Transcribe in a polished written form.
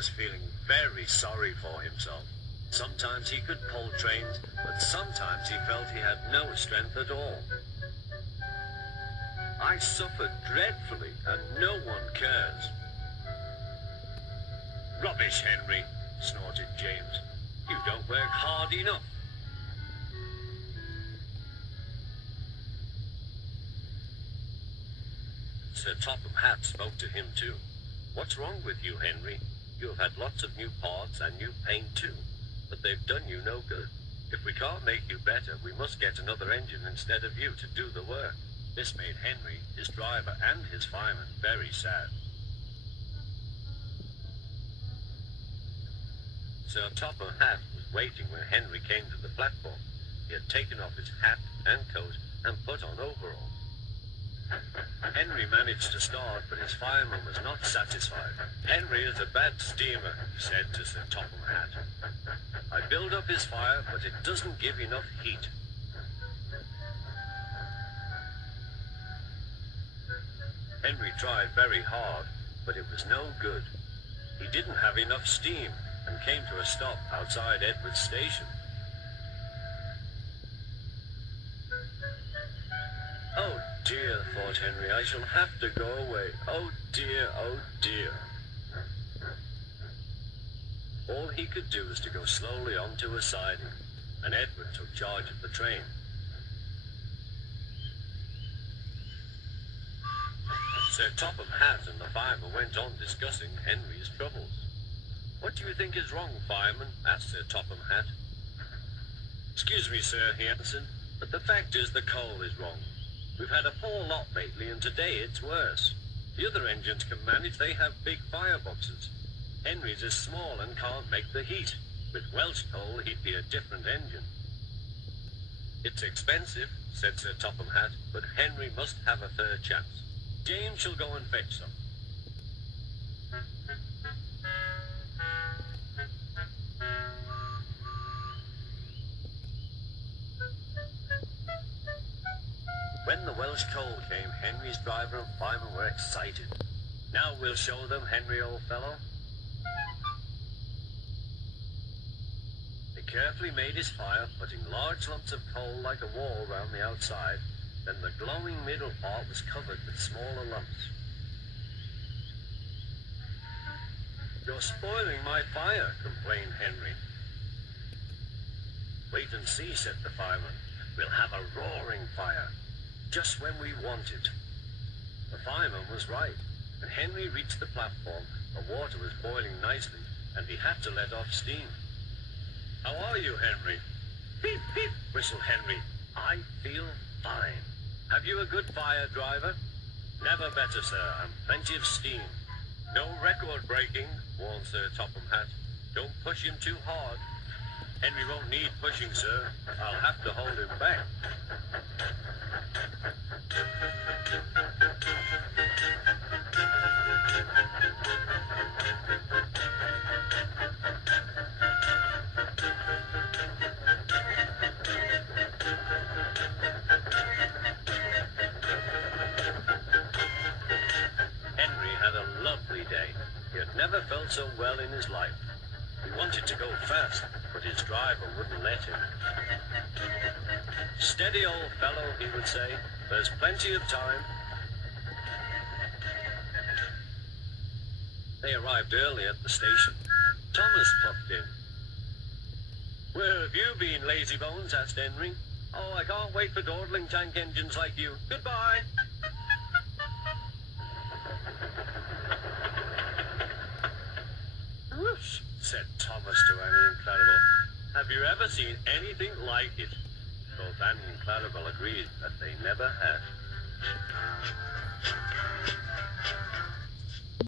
was feeling very sorry for himself. Sometimes he could pull trains, but sometimes he felt he had no strength at all. I suffered dreadfully, and no one cares. Rubbish, Henry, snorted James. You don't work hard enough. Sir Topham Hatt spoke to him too. What's wrong with you, Henry? You have had lots of new parts and new paint too, but they've done you no good. If we can't make you better, we must get another engine instead of you to do the work. This made Henry, his driver, and his fireman very sad. Sir Topham Hatt was waiting when Henry came to the platform. He had taken off his hat and coat and put on overalls. Henry managed to start, but his fireman was not satisfied. Henry is a bad steamer, he said to Sir Topham Hatt. I build up his fire, but it doesn't give enough heat. Henry tried very hard, but it was no good. He didn't have enough steam and came to a stop outside Edward's station. Oh dear, thought Henry, I shall have to go away. Oh dear, oh dear. All he could do was to go slowly onto a siding, and Edward took charge of the train. Sir Topham Hatt and the fireman went on discussing Henry's troubles. What do you think is wrong, fireman? Asked Sir Topham Hatt. Excuse me, sir, he answered, but the fact is the coal is wrong. We've had a poor lot lately, and today it's worse. The other engines can manage, they have big fireboxes. Henry's is small and can't make the heat. With Welsh coal, he'd be a different engine. It's expensive, said Sir Topham Hatt, but Henry must have a fair chance. James shall go and fetch some. When the Welsh coal came, Henry's driver and fireman were excited. Now we'll show them, Henry, old fellow. They carefully made his fire, putting large lumps of coal like a wall round the outside. Then the glowing middle part was covered with smaller lumps. You're spoiling my fire, complained Henry. Wait and see, said the fireman. We'll have a roaring fire, just when we want it. The fireman was right. When Henry reached the platform, the water was boiling nicely, and he had to let off steam. How are you, Henry? Peep, peep, whistled Henry. I feel fine. Have you a good fire, driver? Never better, sir, and plenty of steam. No record breaking, warned Sir Topham Hatt. Don't push him too hard. Henry won't need pushing, sir. I'll have to hold him back. Never felt so well in his life. He wanted to go fast, but his driver wouldn't let him. Steady, old fellow, he would say. There's plenty of time. They arrived early at the station. Thomas puffed in. Where have you been, lazybones? Asked Henry. Oh, I can't wait for dawdling tank engines like you. Goodbye. Whoosh, said Thomas to Annie and Clarabel. Have you ever seen anything like it? Both Annie and Clarabel agreed that they never had.